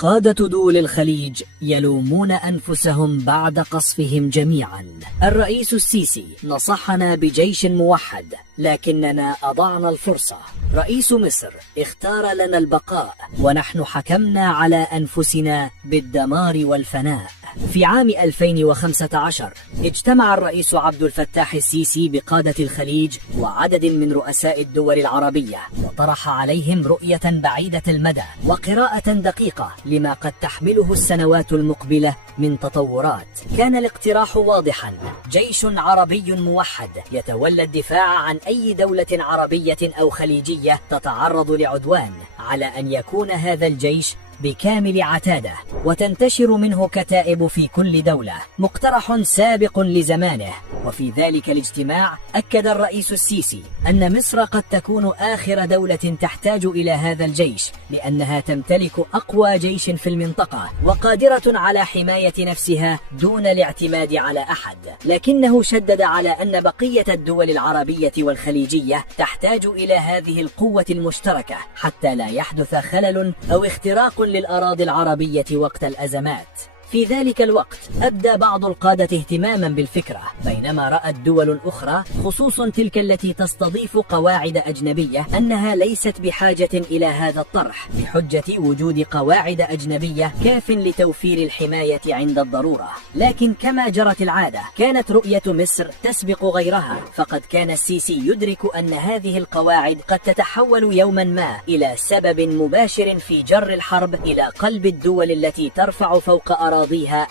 قادة دول الخليج يلومون أنفسهم بعد قصفهم جميعا. الرئيس السيسي نصحنا بجيش موحد لكننا أضعنا الفرصة. رئيس مصر اختار لنا البقاء ونحن حكمنا على أنفسنا بالدمار والفناء. في عام 2015 اجتمع الرئيس عبد الفتاح السيسي بقادة الخليج وعدد من رؤساء الدول العربية وطرح عليهم رؤية بعيدة المدى وقراءة دقيقة لما قد تحمله السنوات المقبلة من تطورات. كان الاقتراح واضحا: جيش عربي موحد يتولى الدفاع عن أي دولة عربية أو خليجية تتعرض لعدوان، على أن يكون هذا الجيش بكامل عتاده وتنتشر منه كتائب في كل دولة. مقترح سابق لزمانه. وفي ذلك الاجتماع أكد الرئيس السيسي أن مصر قد تكون آخر دولة تحتاج إلى هذا الجيش، لأنها تمتلك أقوى جيش في المنطقة وقادرة على حماية نفسها دون الاعتماد على أحد. لكنه شدد على أن بقية الدول العربية والخليجية تحتاج إلى هذه القوة المشتركة حتى لا يحدث خلل أو اختراق للأراضي العربية وقت الأزمات. في ذلك الوقت أبدى بعض القادة اهتماما بالفكرة، بينما رأت دول أخرى خصوصا تلك التي تستضيف قواعد أجنبية أنها ليست بحاجة إلى هذا الطرح، بحجة وجود قواعد أجنبية كاف لتوفير الحماية عند الضرورة. لكن كما جرت العادة كانت رؤية مصر تسبق غيرها، فقد كان السيسي يدرك أن هذه القواعد قد تتحول يوما ما إلى سبب مباشر في جر الحرب إلى قلب الدول التي ترفع فوق أراضيها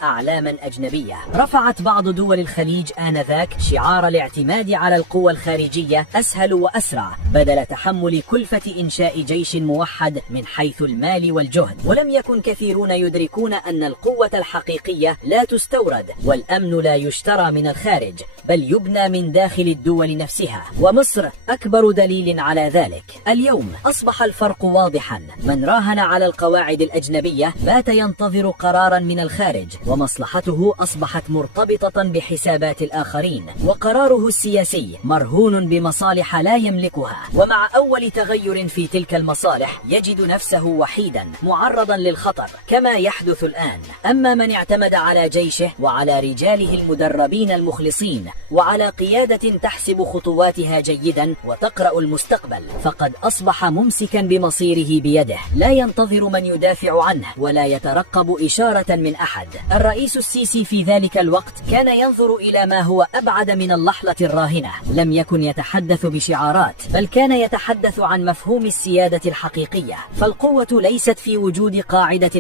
أعلاما أجنبية. رفعت بعض دول الخليج آنذاك شعار الاعتماد على القوى الخارجية أسهل وأسرع بدل تحمل كلفة إنشاء جيش موحد من حيث المال والجهد. ولم يكن كثيرون يدركون أن القوة الحقيقية لا تستورد والأمن لا يشترى من الخارج، بل يبنى من داخل الدول نفسها، ومصر أكبر دليل على ذلك. اليوم أصبح الفرق واضحا: من راهن على القواعد الأجنبية بات ينتظر قرارا من الخارج، ومصلحته أصبحت مرتبطة بحسابات الآخرين، وقراره السياسي مرهون بمصالح لا يملكها. ومع أول تغير في تلك المصالح يجد نفسه وحيدا معرضا للخطر كما يحدث الآن. أما من اعتمد على جيشه وعلى رجاله المدربين المخلصين وعلى قيادة تحسب خطواتها جيدا وتقرأ المستقبل، فقد أصبح ممسكا بمصيره بيده، لا ينتظر من يدافع عنه ولا يترقب إشارة من أحد. الرئيس السيسي في ذلك الوقت كان ينظر إلى ما هو أبعد من اللحظة الراهنة. لم يكن يتحدث بشعارات، بل كان يتحدث عن مفهوم السيادة الحقيقية. فالقوة ليست في وجود قاعدة